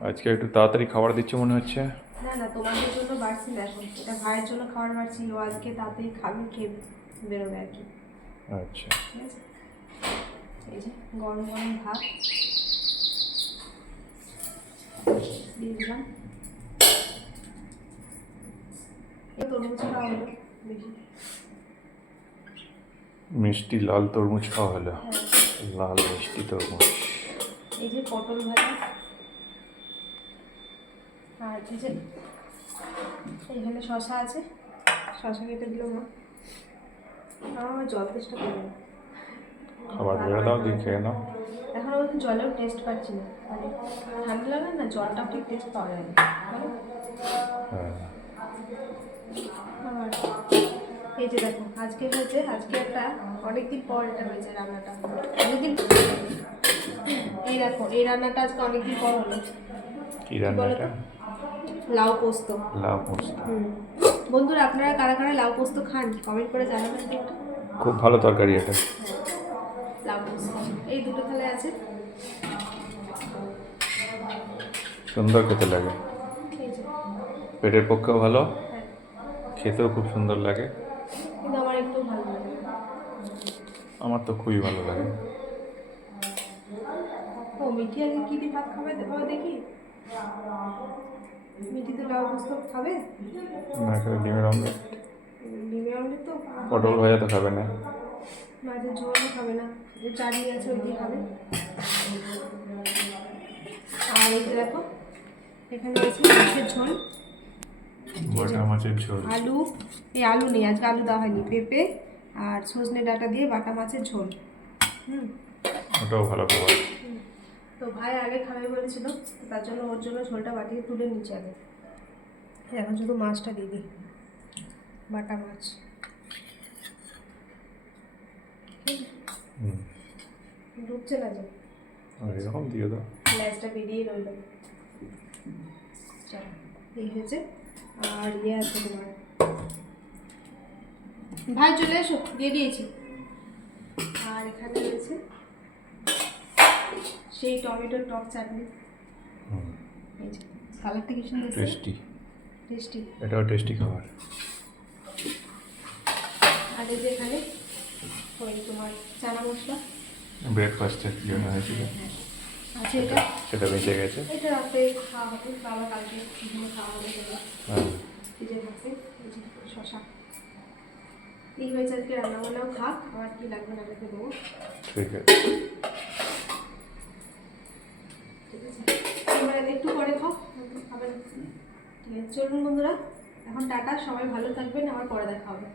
আজকে একটু তাড়াতাড়ি খাবার দিচ্ছে মনে হচ্ছে? না না তোমাদের জন্য বাড়ছি না এখন। এটা ভাইয়ের জন্য খাবার বাড়ছি ও আজকে তাড়াতাড়ি খাবে খেয়ে বেরোবে আর কি। আচ্ছা। ঠিক আছে? এই যে গরম গরম ভাত। দিয়ে দিলাম। তরমুজ খাওয়া হলো মিষ্টি লাল তরমুজ খাওয়া হলো। হ্যাঁ। লাল মিষ্টি তরমুজ। এই যে পটল ভাজা। আর এই যে এখানে শশা আছে। শশা কেটে দিল মা। আমার জল টেস্টটা করবে খাবার বেড়ে দাও দিয়ে খেয়ে নাও। এখন আমি জলেও টেস্ট পাচ্ছি না। মানে ঠান্ডা লাগে না জলটাও ঠিক টেস্ট পাওয়া যায় না। বলো? হ্যাঁ। এই যে দেখো আজকে হয়েছে আজকে একটা অনেকদিন পর এটা হয়েছে রান্নাটা। অনেকদিন এই দেখো এই রান্নাটা আজকে অনেকদিন পর হলো। কি রান্নাটা? লাউ পোস্ত। লাউ পোস্ত। বন্ধুরা আপনারা কারা কারা লাউ পোস্ত খান? কমেন্ট করে জানাবেন তো খুব ভালো তরকারি এটা। লাউ পোস্ত। এই দুটো তাহলে আছে। সুন্দর খেতে লাগে। পেটের পক্ষেও ভালো খেতেও খুব সুন্দর লাগে। কিন্তু আমার একটু ভালো লাগে আমার তো খুবই ভালো লাগে। ও মিঠি আগে কী দিয়ে ভাত খাবে? দেখি। মিঠি তো লাউ পোস্ত খাবে না খেলে ডিমের অমলেট ডিমে আমলেট তো পটল ভাজা তো খাবে না। মাছের ঝোলও খাবে না যে চাটনি আছে ওই দিয়ে খাবে। আর এই দেখো এখানে আছে মাছের ঝোল। বাটা মাছের ঝোল। আলু এই আলু নেই আজকে আলু দেওয়া হয়নি পেঁপে আর সজনে ডাঁটা দিয়ে বাটা মাছের ঝোল। হুম। ওটাও ভালো খাবার। তো ভাই আগে খাবে বলেছিল তার জন্য ওর জন্য ঝোলটা বাটিয়ে তুলে নিচে আগে। এখন শুধু মাছটা দিয়ে দিই। বাটা মাছ। ডুবছে না যে? এরকম দিয়ে দাও। ল্যাসটা বেরিয়ে রইল। চলো এই হয়েছে। আর ইয়ে আছে তোমার। ভাই চলে এসো দিয়ে দিয়েছি। আর এখানে রয়েছে সেই টমেটোর টক চাটনি। কালারটা কি সুন্দর টেস্টি। টেস্টি। এটাও টেস্টি খাবার। আর এই যে এখানে ওই তোমার চানা মশলা। ব্রেকফাস্টের জন্য হয়েছিল। আছে এটা সেটা বেঁচে গেছে। এটা রাতে খাওয়া হবে বাবা কালকে খাওয়া হবে হ্যাঁ ফ্রিজে শশা এই হয়েছে আজকে রান্না বান্নাও খাক আমার কি লাগবে না দেবো। ঠিক আছে। চলুন বন্ধুরা এখন টাটা সবাই ভালো থাকবেন আবার পরে দেখা হবে।